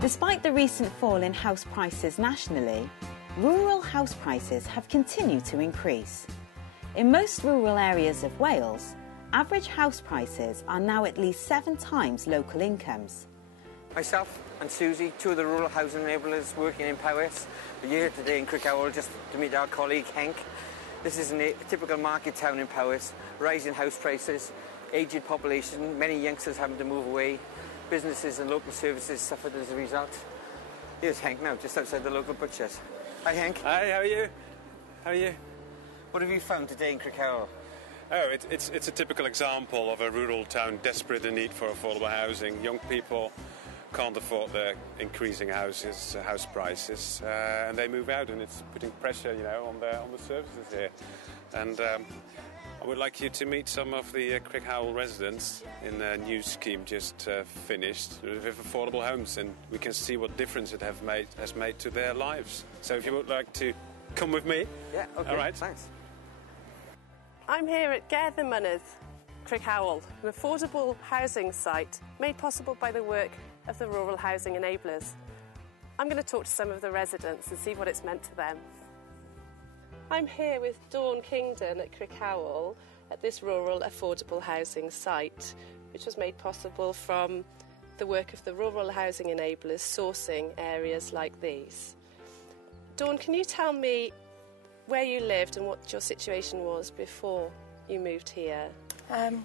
Despite the recent fall in house prices nationally, rural house prices have continued to increase. In most rural areas of Wales, average house prices are now at least 7 times local incomes. Myself and Susie, two of the rural housing enablers working in Powys. We're here today in Crickhowell just to meet our colleague Henk. This is a typical market town in Powys. Rising house prices, aged population, many youngsters having to move away. Businesses and local services suffered as a result. Here's Henk now, just outside the local butcher's. Hi Henk. Hi, how are you? How are you? What have you found today in Crickhowell? Oh, it's a typical example of a rural town desperate in need for affordable housing. Young people can't afford the increasing house prices, and they move out, and it's putting pressure, on the services here. And I would like you to meet some of the Crickhowell residents in a new scheme just finished with affordable homes, and we can see what difference it has made to their lives. So if you would like to come with me. Yeah, okay, all right. Thanks. I'm here at Ger the Mynydd, Crickhowell, an affordable housing site made possible by the work of the rural housing enablers. I'm going to talk to some of the residents and see what it's meant to them. I'm here with Dawn Kingdon at Crickhowell at this rural affordable housing site, which was made possible from the work of the rural housing enablers sourcing areas like these. Dawn, can you tell me where you lived and what your situation was before you moved here?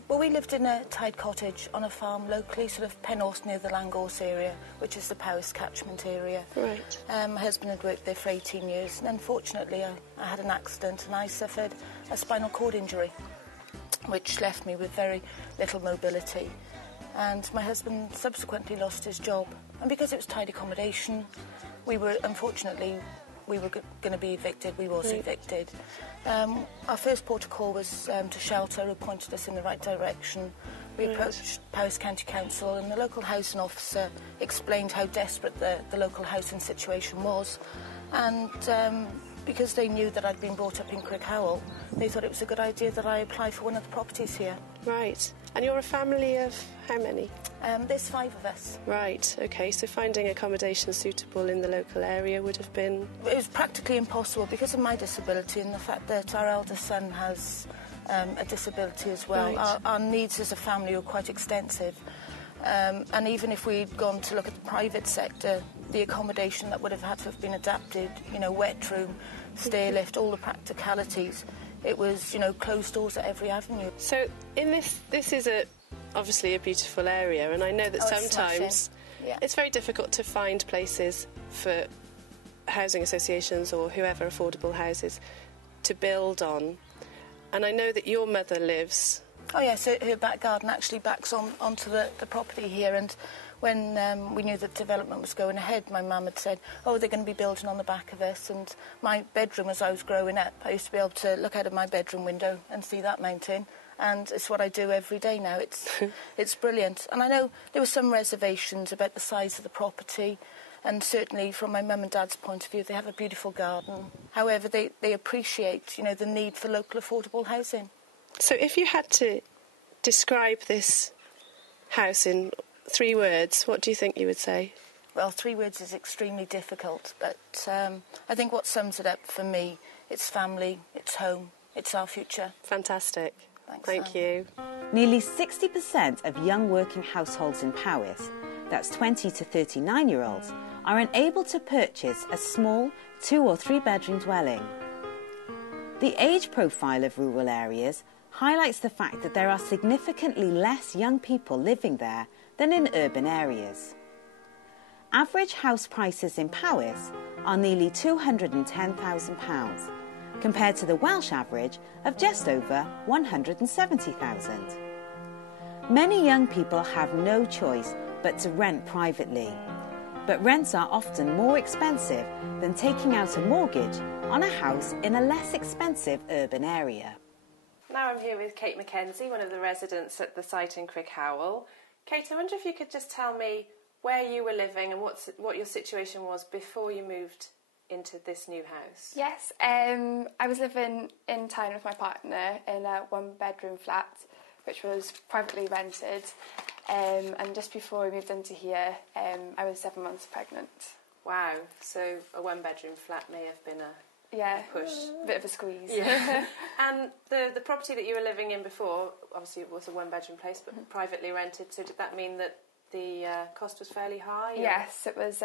Well, we lived in a tied cottage on a farm locally, sort of Penhorse near the Langorse area, which is the Powys catchment area. Right. My husband had worked there for 18 years, and unfortunately I had an accident and I suffered a spinal cord injury, which left me with very little mobility. And my husband subsequently lost his job. And because it was tied accommodation, we were going to be evicted. We was evicted. Our first port of call was to Shelter, who pointed us in the right direction. We approached Powys County Council, and the local housing officer explained how desperate the local housing situation was. And because they knew that I'd been brought up in Crickhowell, they thought it was a good idea that I apply for one of the properties here. Right. And you're a family of how many? There's 5 of us. Right, OK, so finding accommodation suitable in the local area would have been... It was practically impossible because of my disability and the fact that our eldest son has a disability as well. Right. Our needs as a family are quite extensive. And even if we'd gone to look at the private sector, the accommodation that would have had to have been adapted, wet room, stair lift, all the practicalities, it was, closed doors at every avenue. So in this is obviously a beautiful area, and I know that sometimes it's very difficult to find places for housing associations or whoever, affordable houses, to build on. And I know that your mother lives... Oh, yes, her back garden actually backs onto the property here, and when we knew the development was going ahead, my mum had said, oh, they're going to be building on the back of us, and my bedroom, as I was growing up, I used to be able to look out of my bedroom window and see that mountain, and it's what I do every day now. It's brilliant. And I know there were some reservations about the size of the property, and certainly from my mum and dad's point of view, they have a beautiful garden. However, they appreciate, the need for local affordable housing. So if you had to describe this house in 3 words, what do you think you would say? Well, 3 words is extremely difficult, but I think what sums it up for me, it's family, it's home, it's our future. Fantastic. Thanks, Thank you. Nearly 60% of young working households in Powys, that's 20 to 39-year-olds, are unable to purchase a small 2 or 3 bedroom dwelling. The age profile of rural areas highlights the fact that there are significantly less young people living there than in urban areas. Average house prices in Powys are nearly £210,000, compared to the Welsh average of just over £170,000. Many young people have no choice but to rent privately, but rents are often more expensive than taking out a mortgage on a house in a less expensive urban area. Now I'm here with Kate Mackenzie, one of the residents at the site in Crickhowell. Kate, I wonder if you could just tell me where you were living and what your situation was before you moved into this new house. Yes, I was living in town with my partner in a 1-bedroom flat, which was privately rented. and just before we moved into here, I was 7 months pregnant. Wow, so a one-bedroom flat may have been Yeah, a push. a bit of a squeeze. Yeah. And the property that you were living in before, obviously it was a one-bedroom place, but privately rented, so did that mean that the cost was fairly high? Or? Yes, it was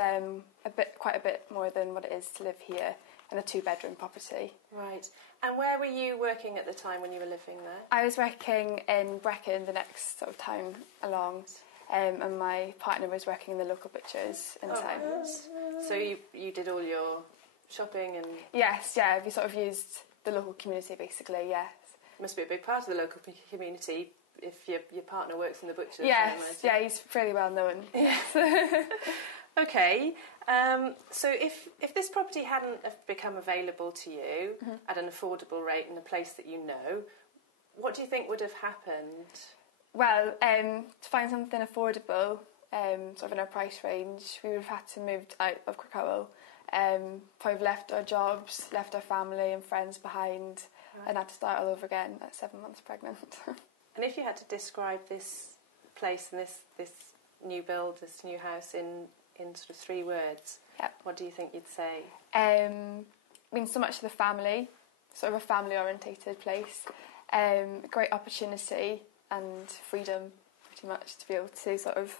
quite a bit more than what it is to live here in a 2-bedroom property. Right. And where were you working at the time when you were living there? I was working in Brecon, the next sort of town along, and my partner was working in the local butchers in town. Yes. So you did all your shopping and... Yes, yeah, we sort of used the local community basically, yes. Must be a big part of the local community if your partner works in the butchers. Yes, yeah, he's fairly well known. Yes. Okay, so if this property hadn't have become available to you at an affordable rate in a place that you know, what do you think would have happened? Well, to find something affordable, sort of in our price range, we would have had to move out of Crickhowell. Probably left our jobs, left our family and friends behind, and had to start all over again at 7 months pregnant. And if you had to describe this place and this new build, this new house in sort of 3 words, what do you think you'd say? Means so much to the family, sort of a family-orientated place. Great opportunity and freedom, pretty much, to be able to sort of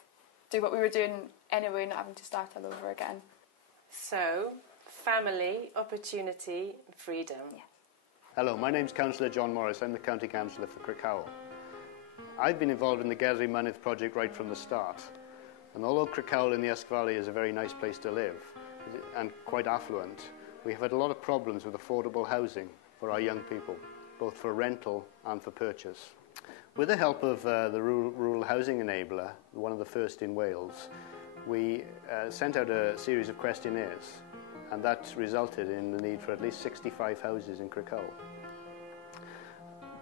do what we were doing anyway, not having to start all over again. So, family, opportunity, and freedom. Yeah. Hello, my name's Councillor John Morris. I'm the County Councillor for Crickhowell. I've been involved in the Gerri Mynydd project right from the start. And although Crickhowell in the Usk Valley is a very nice place to live and quite affluent, we have had a lot of problems with affordable housing for our young people, both for rental and for purchase. With the help of the Rural Housing Enabler, one of the first in Wales, we sent out a series of questionnaires, and that resulted in the need for at least 65 houses in Crickhowell.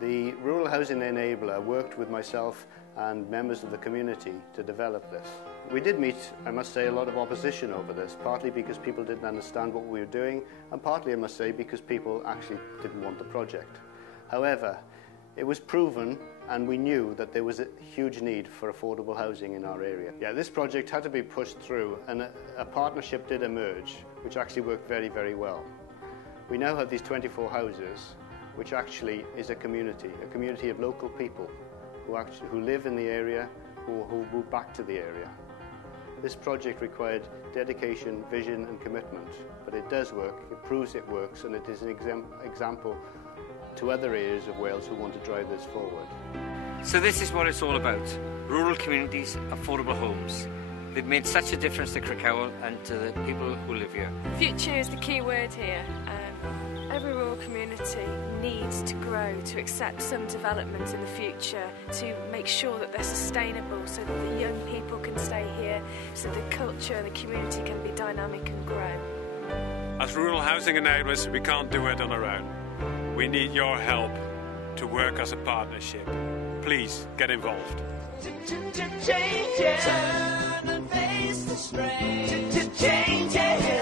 The Rural Housing Enabler worked with myself and members of the community to develop this. We did meet, I must say, a lot of opposition over this, partly because people didn't understand what we were doing, and partly, I must say, because people actually didn't want the project. However, it was proven, and we knew that there was a huge need for affordable housing in our area. Yeah, this project had to be pushed through, and a partnership did emerge, which actually worked very, very well. We now have these 24 houses, which actually is a community of local people who live in the area, who move back to the area. This project required dedication, vision and commitment, but it does work, it proves it works, and it is an example to other areas of Wales who want to drive this forward. So this is what it's all about. Rural communities, affordable homes. They've made such a difference to Crickhowell and to the people who live here. Future is the key word here. Every rural community needs to grow, to accept some development in the future, to make sure that they're sustainable so that the young people can stay here, so the culture and the community can be dynamic and grow. As rural housing enablers, we can't do it on our own. We need your help to work as a partnership. Please get involved. Change it. Turn and face the strain. Change it.